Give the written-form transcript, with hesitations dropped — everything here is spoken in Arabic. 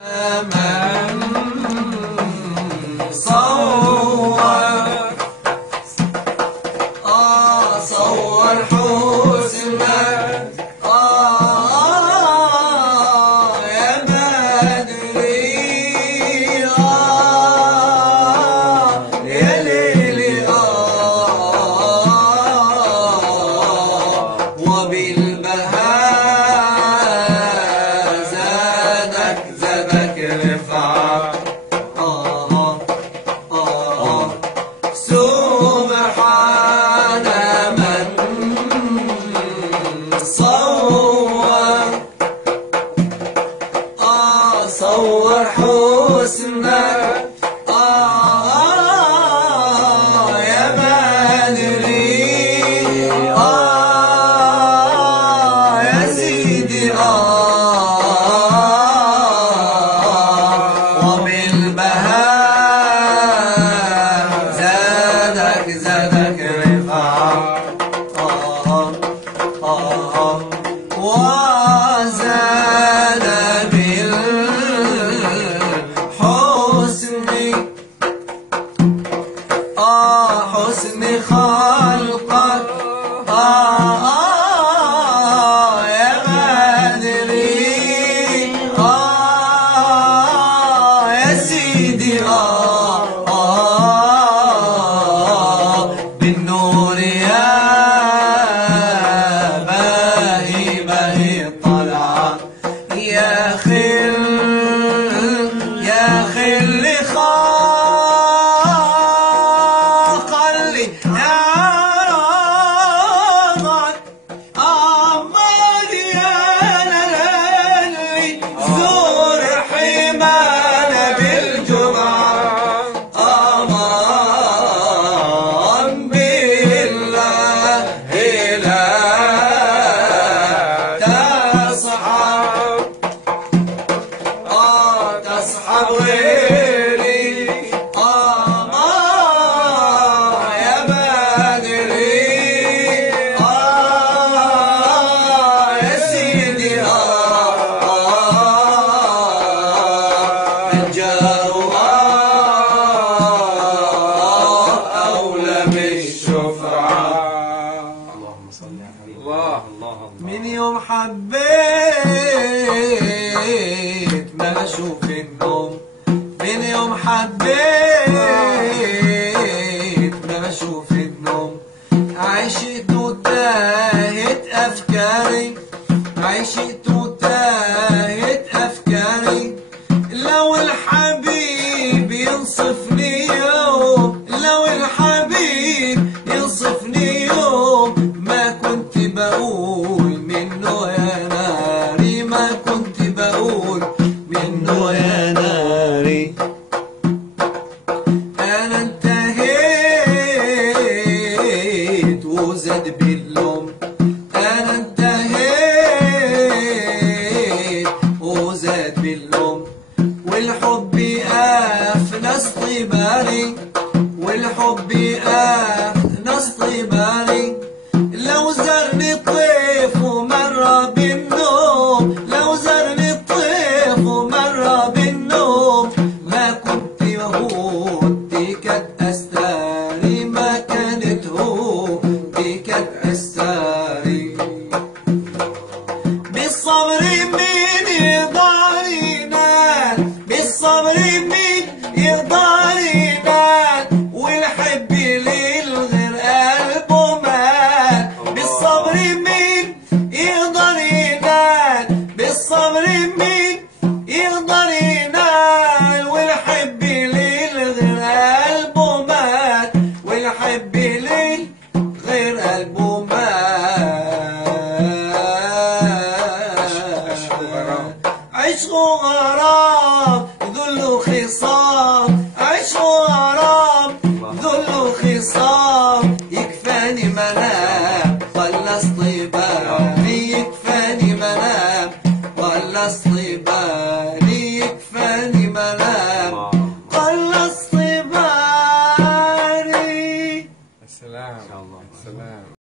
صور حسنك يا بدري يا ليلي وبالبهاء زادك رفعة سبحان من صور حسنك يا بدري يا سيدي وبالبهاء زادك رفعة وزاد بالحسن حسن خلقك يا بدري يا سيدي بالنور يا باهي طلعة يا خل خلي يا رمضان يا للي زور حمانا بالجمعة أمان بالله لا تصحب غيري يا بدري يا سيدي الجار أولى بالشفعة. اللهم صل على الله. من يوم حبيت ما اشوف النوم، من يوم حبيت ما اشوف النوم، عشت وتاهت افكاري، عشت وتاهت افكاري، لو الحبيب ينصفني يوم، لو الحبيب ينصفني يوم، ما كنت بقول منه يا ناري، ما كنت بقول منه يا ناري. أنا انتهيت وزاد باللوم، أنا انتهيت وزاد باللوم، والحب أفنس طبالي، والحب أفنس طبالي، لو زرني طيف ومر بالنوم، لو زرني طيف ومر بالنوم، ما كنت هود دي كانت أستاري، ما كانت هود دي كانت أستاري. بالصبر مين يقدر ينال، بالصبر مين يقدر ينال، والحب للغير قلبه مال، بالصبر مين يقدر ينال، بالصبر مين يقدر ينال، والحب للغير قلبه مال، والحب للغير قلبه مال. عشق غرام ذل خصام، عشق غرام ذل خصام، يكفاني منام خلص طيباني، يكفاني